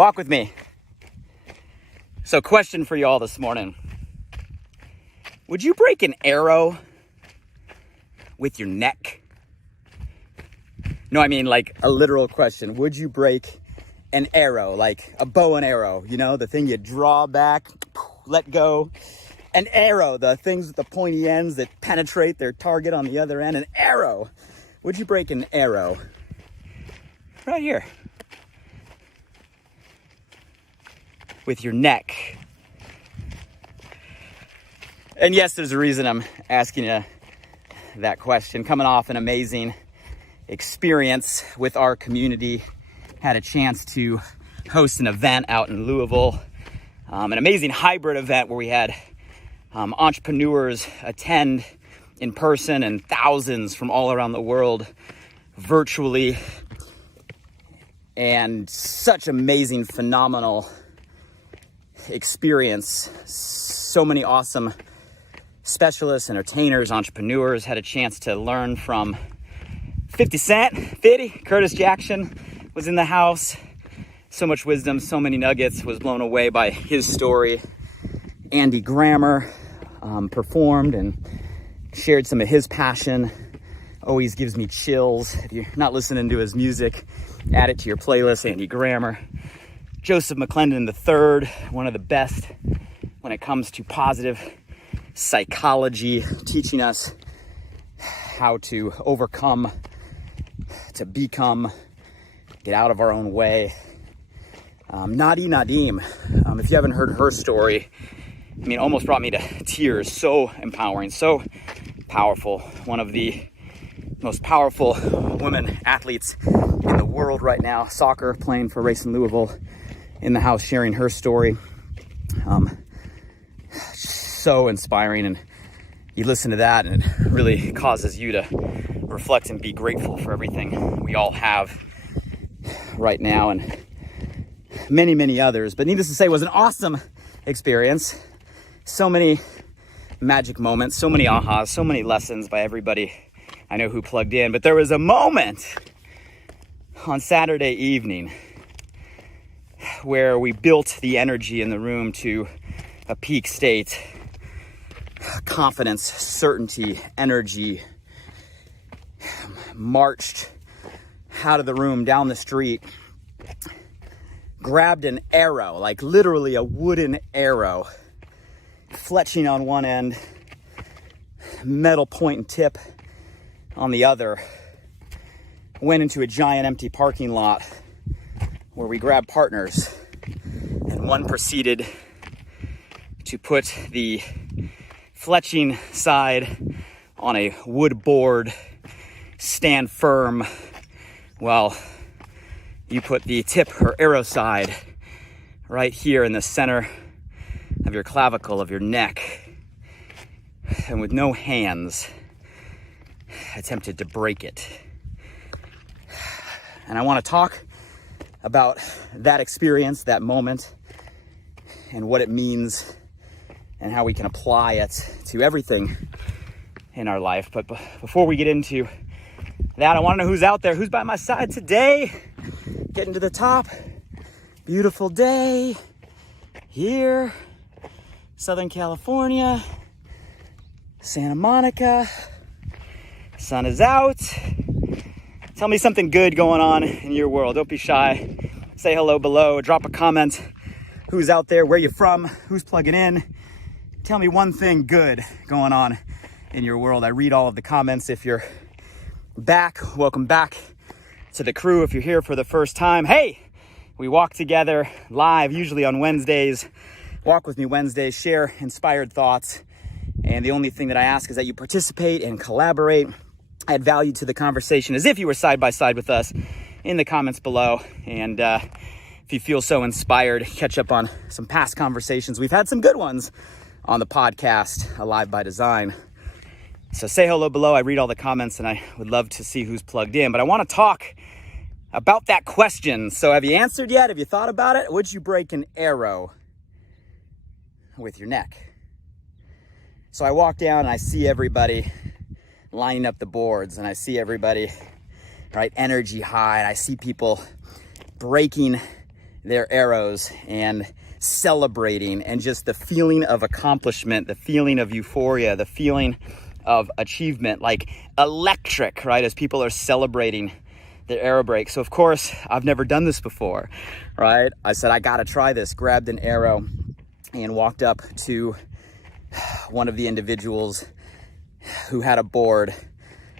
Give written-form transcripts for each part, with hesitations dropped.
Walk with me. So, question for you all this morning. Would you break an arrow with your neck? No, I mean like a literal question. Would you break an arrow, like a bow and arrow? You know, the thing you draw back, let go. An arrow, the things with the pointy ends that penetrate their target on the other end. An arrow. Would you break an arrow? Right here. With your neck. And yes, there's a reason I'm asking you that question. Coming off an amazing experience with our community. Had a chance to host an event out in Louisville. An amazing hybrid event where we had entrepreneurs attend in person and thousands from all around the world virtually. And such amazing, phenomenal experience. So many awesome specialists, entertainers, entrepreneurs. Had a chance to learn from 50 Cent, Curtis Jackson was in the house. So much wisdom, so many nuggets. Was blown away by his story. Andy Grammer performed and shared some of his passion. Always gives me chills. If you're not listening to his music, add it to your playlist. Andy Grammer. Joseph McClendon III, one of the best when it comes to positive psychology, teaching us how to overcome, to become, get out of our own way. Nadi Nadim, if you haven't heard her story, I mean, almost brought me to tears. So empowering, so powerful. One of the most powerful women athletes in the world right now. Soccer, playing for Racing Louisville, in the house sharing her story. So inspiring, and you listen to that and it really causes you to reflect and be grateful for everything we all have right now, and many, many others. But needless to say, it was an awesome experience. So many magic moments, so many ahas, so many lessons by everybody I know who plugged in. But there was a moment on Saturday evening where we built the energy in the room to a peak state. Confidence, certainty, energy. Marched out of the room, down the street, grabbed an arrow, like literally a wooden arrow, fletching on one end, metal point and tip on the other. Went into a giant empty parking lot where we grabbed partners, and one proceeded to put the fletching side on a wood board, stand firm, while you put the tip or arrow side right here in the center of your clavicle of your neck, and with no hands attempted to break it. And I want to talk about that experience, that moment, and what it means and how we can apply it to everything in our life. But before we get into that, I want to know who's out there, who's by my side today. Getting to the top. Beautiful day here, Southern California, Santa Monica. Sun is out. Tell me something good going on in your world. Don't be shy. Say hello below. Drop a comment. Who's out there? Where you from? Who's plugging in? Tell me one thing good going on in your world. I read all of the comments. If you're back, welcome back to the crew. If you're here for the first time, hey, we walk together live, usually on Wednesdays. Walk with me Wednesdays, share inspired thoughts. And the only thing that I ask is that you participate and collaborate, add value to the conversation as if you were side by side with us in the comments below. And if you feel so inspired, catch up on some past conversations. We've had some good ones on the podcast, Alive by Design. So say hello below. I read all the comments and I would love to see who's plugged in. But I want to talk about that question. So have you answered yet? Have you thought about it? Would you break an arrow with your neck? So I walk down and I see everybody lining up the boards, and I see everybody, right, energy high, and I see people breaking their arrows and celebrating, and just the feeling of accomplishment, the feeling of euphoria, the feeling of achievement, like electric, right? As people are celebrating their arrow break. So of course, I've never done this before, right? I said, I gotta try this, grabbed an arrow and walked up to one of the individuals who had a board.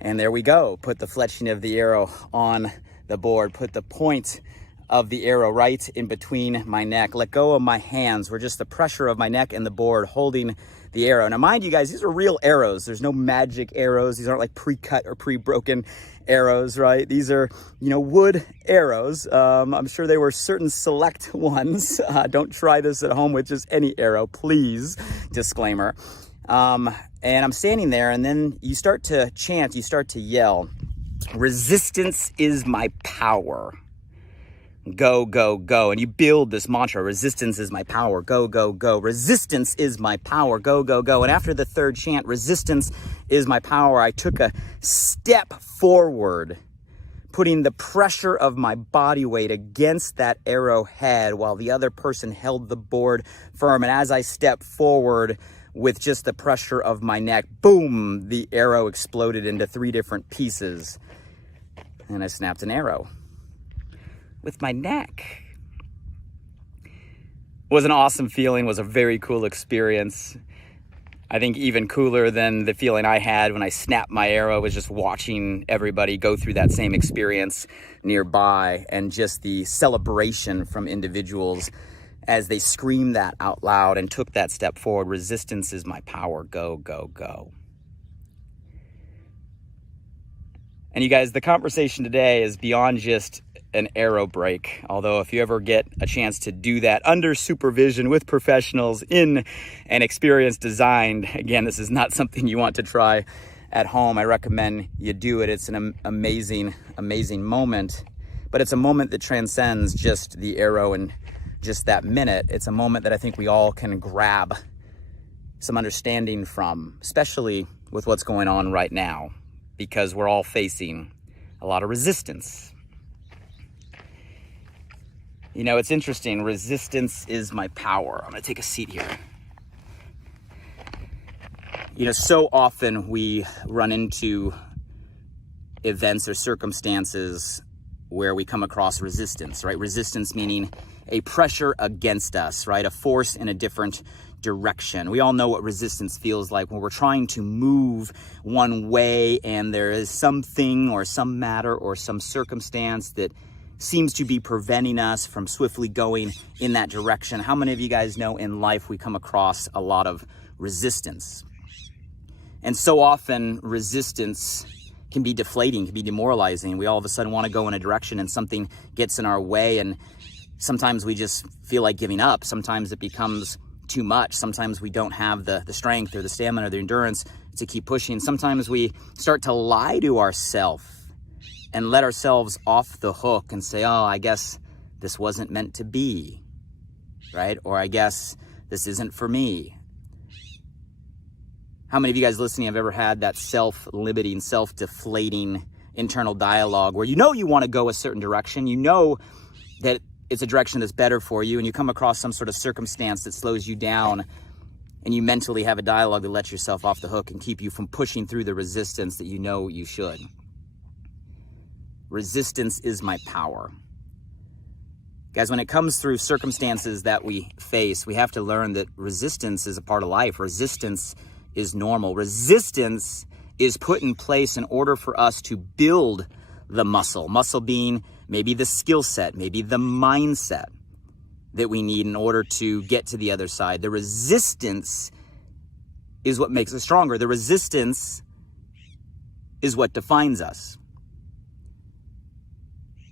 And there we go. Put the fletching of the arrow on the board, put the point of the arrow right in between my neck, let go of my hands, where just the pressure of my neck and the board holding the arrow. Now, mind you guys, these are real arrows. There's no magic arrows. These aren't like pre-cut or pre-broken arrows, right? These are, wood arrows. I'm sure they were certain select ones. Don't try this at home with just any arrow, please. Disclaimer. And I'm standing there, and then you start to chant, you start to yell, resistance is my power. Go, go, go. And you build this mantra, resistance is my power. Go, go, go. Resistance is my power. Go, go, go. And after the third chant, resistance is my power, I took a step forward, putting the pressure of my body weight against that arrowhead while the other person held the board firm. And as I stepped forward with just the pressure of my neck, boom, the arrow exploded into 3 different pieces. And I snapped an arrow with my neck. It was an awesome feeling, was a very cool experience. I think even cooler than the feeling I had when I snapped my arrow was just watching everybody go through that same experience nearby, and just the celebration from individuals as they screamed that out loud and took that step forward. Resistance is my power. Go, go, go. And you guys, the conversation today is beyond just an arrow break. Although if you ever get a chance to do that under supervision with professionals in an experience designed, again, this is not something you want to try at home. I recommend you do it. It's an amazing, amazing moment, but it's a moment that transcends just the arrow and just that minute. It's a moment that I think we all can grab some understanding from, especially with what's going on right now, because we're all facing a lot of resistance. It's interesting. Resistance is my power. I'm going to take a seat here. So often we run into events or circumstances where we come across resistance, right? Resistance meaning a pressure against us, right? A force in a different direction. We all know what resistance feels like when we're trying to move one way and there is something or some matter or some circumstance that seems to be preventing us from swiftly going in that direction. How many of you guys know in life we come across a lot of resistance? And so often resistance can be deflating, can be demoralizing. We all of a sudden want to go in a direction and something gets in our way, and sometimes we just feel like giving up. Sometimes it becomes too much. Sometimes we don't have the strength or the stamina or the endurance to keep pushing. Sometimes we start to lie to ourselves and let ourselves off the hook and say, oh, I guess this wasn't meant to be, right? Or I guess this isn't for me. How many of you guys listening have ever had that self-limiting, self-deflating internal dialogue where you want to go a certain direction, you know that it's a direction that's better for you, and you come across some sort of circumstance that slows you down, and you mentally have a dialogue that lets yourself off the hook and keep you from pushing through the resistance that you know you should? Resistance is my power. Guys, when it comes through circumstances that we face, we have to learn that resistance is a part of life. Resistance is normal. Resistance is put in place in order for us to build the muscle. Muscle being maybe the skill set, maybe the mindset that we need in order to get to the other side. The resistance is what makes us stronger. The resistance is what defines us.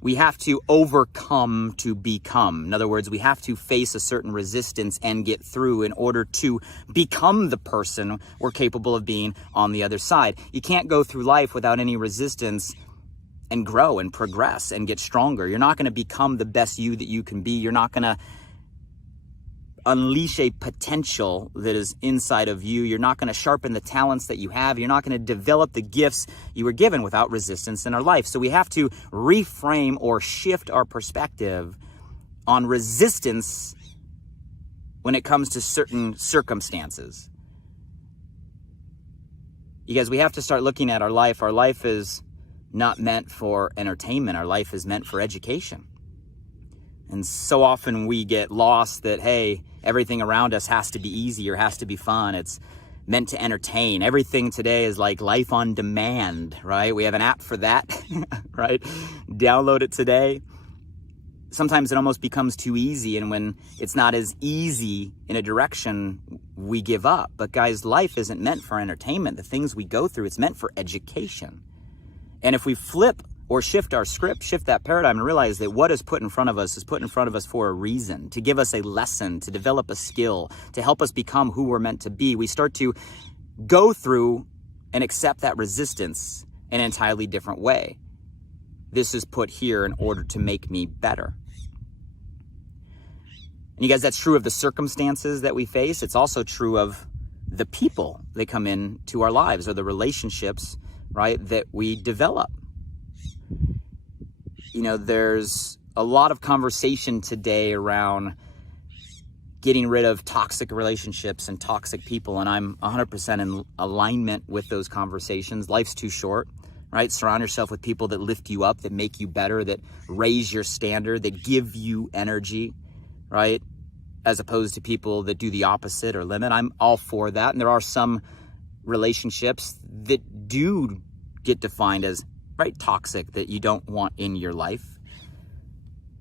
We have to overcome to become. In other words, we have to face a certain resistance and get through in order to become the person we're capable of being on the other side. You can't go through life without any resistance and grow and progress and get stronger. You're not going to become the best you that you can be. You're not going to unleash a potential that is inside of you. You're not going to sharpen the talents that you have. You're not going to develop the gifts you were given without resistance in our life. So we have to reframe or shift our perspective on resistance when it comes to certain circumstances. You guys, we have to start looking at our life. Our life is not meant for entertainment. Our life is meant for education. And so often we get lost that, hey, everything around us has to be easy or has to be fun. It's meant to entertain. Everything today is like life on demand, right? We have an app for that, right? Download it today. Sometimes it almost becomes too easy, and when it's not as easy in a direction, we give up. But guys, life isn't meant for entertainment. The things we go through, it's meant for education. And if we flip or shift our script, shift that paradigm, and realize that what is put in front of us is put in front of us for a reason, to give us a lesson, to develop a skill, to help us become who we're meant to be, we start to go through and accept that resistance in an entirely different way. This is put here in order to make me better. And you guys, that's true of the circumstances that we face. It's also true of the people that come into our lives, or the relationships, right, that we develop. You know, there's a lot of conversation today around getting rid of toxic relationships and toxic people, and I'm 100% in alignment with those conversations. Life's too short, right? Surround yourself with people that lift you up, that make you better, that raise your standard, that give you energy, right? As opposed to people that do the opposite or limit. I'm all for that. And there are some relationships that do get defined as, right, toxic, that you don't want in your life.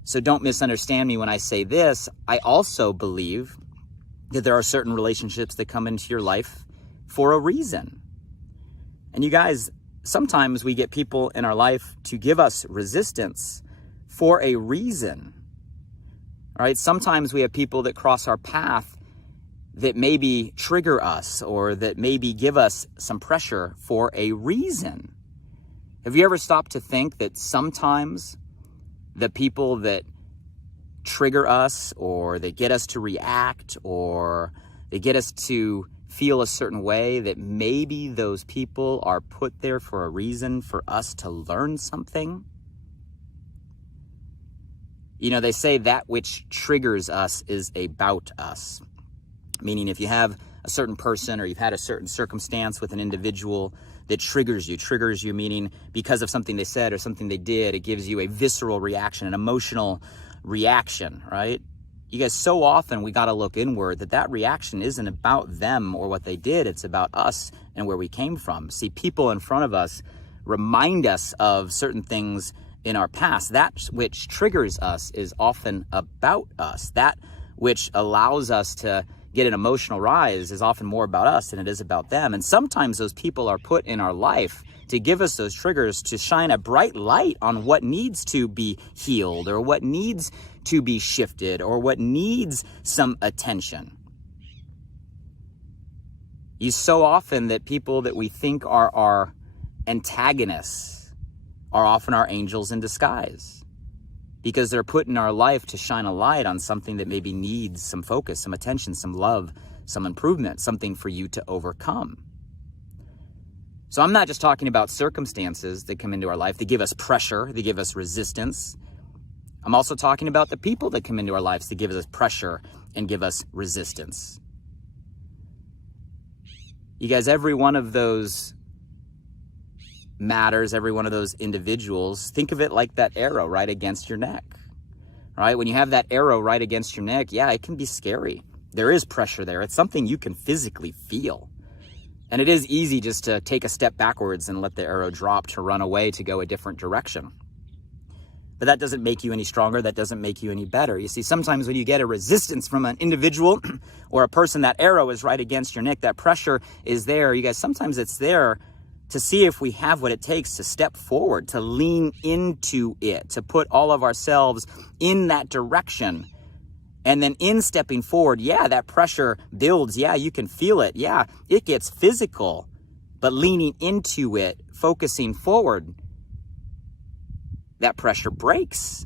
So don't misunderstand me when I say this. I also believe that there are certain relationships that come into your life for a reason. And you guys, sometimes we get people in our life to give us resistance for a reason. All right, sometimes we have people that cross our path that maybe trigger us, or that maybe give us some pressure for a reason. Have you ever stopped to think that sometimes the people that trigger us, or they get us to react, or they get us to feel a certain way, that maybe those people are put there for a reason, for us to learn something? You know, they say that which triggers us is about us. Meaning, if you have a certain person, or you've had a certain circumstance with an individual that triggers you meaning because of something they said or something they did, it gives you a visceral reaction, an emotional reaction, right? You guys, so often we got to look inward, that reaction isn't about them or what they did. It's about us and where we came from. See, people in front of us remind us of certain things in our past. That which triggers us is often about us. That which allows us to get an emotional rise is often more about us than it is about them. And sometimes those people are put in our life to give us those triggers, to shine a bright light on what needs to be healed, or what needs to be shifted, or what needs some attention. You so often that people that we think are our antagonists are often our angels in disguise, because they're put in our life to shine a light on something that maybe needs some focus, some attention, some love, some improvement, something for you to overcome. So I'm not just talking about circumstances that come into our life, they give us pressure, they give us resistance. I'm also talking about the people that come into our lives that give us pressure and give us resistance. You guys, every one of those matters, every one of those individuals, think of it like that arrow right against your neck, right? When you have that arrow right against your neck, yeah, it can be scary. There is pressure there. It's something you can physically feel. And it is easy just to take a step backwards and let the arrow drop, to run away, to go a different direction. But that doesn't make you any stronger. That doesn't make you any better. You see, sometimes when you get a resistance from an individual or a person, that arrow is right against your neck. That pressure is there. You guys, sometimes it's there to see if we have what it takes to step forward, to lean into it, to put all of ourselves in that direction. And then in stepping forward, yeah, that pressure builds. Yeah, you can feel it. Yeah, it gets physical. But leaning into it, focusing forward, that pressure breaks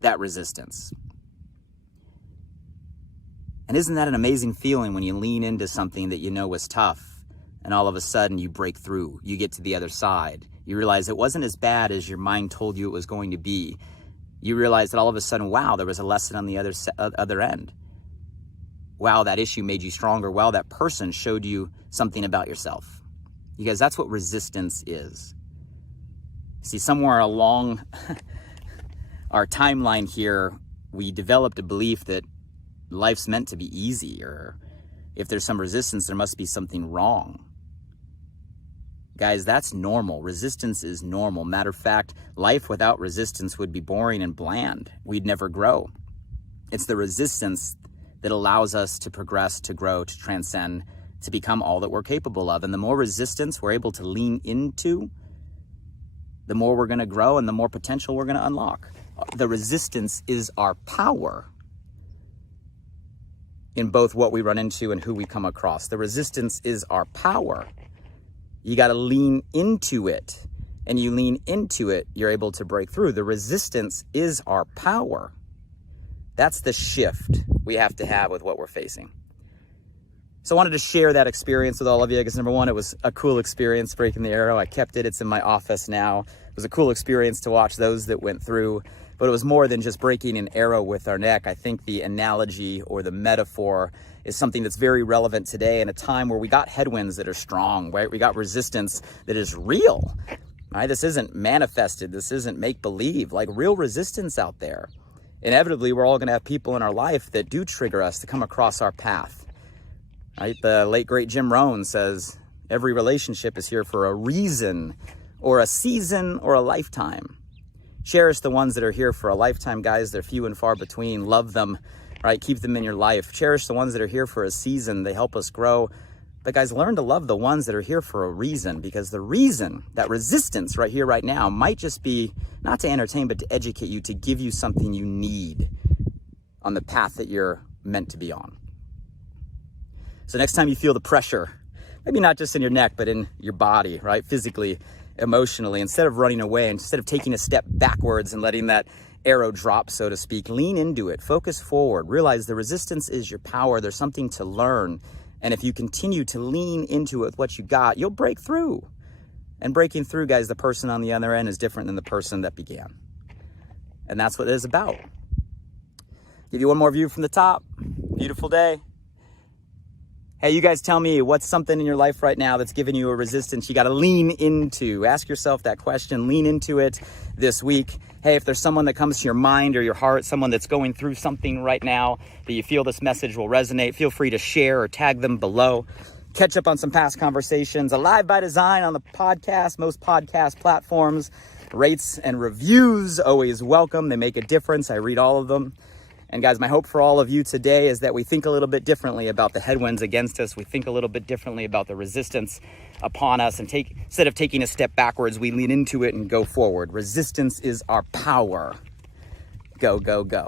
that resistance. And isn't that an amazing feeling when you lean into something that you know was tough, and all of a sudden you break through, you get to the other side. You realize it wasn't as bad as your mind told you it was going to be. you realize that all of a sudden, wow, there was a lesson on the other end. Wow, that issue made you stronger. Wow, that person showed you something about yourself. Because that's what resistance is. See, somewhere along our timeline here, we developed a belief that life's meant to be easy, or if there's some resistance, there must be something wrong. Guys, that's normal. Resistance is normal. Matter of fact, life without resistance would be boring and bland. We'd never grow. It's the resistance that allows us to progress, to grow, to transcend, to become all that we're capable of. And the more resistance we're able to lean into, the more we're going to grow and the more potential we're going to unlock. The resistance is our power in both what we run into and who we come across. The resistance is our power. You got to lean into it, and you lean into it, you're able to break through. The resistance is our power. That's the shift we have to have with what we're facing. So I wanted to share that experience with all of you. I guess number one, it was a cool experience breaking the arrow. I kept it. It's in my office now. It was a cool experience to watch those that went through, but it was more than just breaking an arrow with our neck. I think the analogy or the metaphor is something that's very relevant today in a time where we got headwinds that are strong, right? We got resistance that is real, right? This isn't manifested. This isn't make-believe, like real resistance out there. Inevitably, we're all going to have people in our life that do trigger us to come across our path. Right? The late, great Jim Rohn says, every relationship is here for a reason or a season or a lifetime. Cherish the ones that are here for a lifetime, guys. They're few and far between. Love them, right? Keep them in your life. Cherish the ones that are here for a season. They help us grow. But guys, learn to love the ones that are here for a reason, because the reason, that resistance right here, right now, might just be not to entertain, but to educate you, to give you something you need on the path that you're meant to be on. So next time you feel the pressure, maybe not just in your neck, but in your body, right? Physically, emotionally, instead of running away, instead of taking a step backwards and letting that arrow drop, so to speak, lean into it, focus forward, realize the resistance is your power. There's something to learn. And if you continue to lean into it with what you got, you'll break through. And breaking through, guys, the person on the other end is different than the person that began. And that's what it is about. Give you one more view from the top. Beautiful day. Hey, you guys tell me, what's something in your life right now that's giving you a resistance you got to lean into? Ask yourself that question. Lean into it this week. Hey, if there's someone that comes to your mind or your heart, someone that's going through something right now that you feel this message will resonate, feel free to share or tag them below. Catch up on some past conversations. Alive by Design on the podcast, most podcast platforms. Rates and reviews, always welcome. They make a difference. I read all of them. And guys, my hope for all of you today is that we think a little bit differently about the headwinds against us. We think a little bit differently about the resistance upon us, and instead of taking a step backwards, we lean into it and go forward. Resistance is our power. Go, go, go.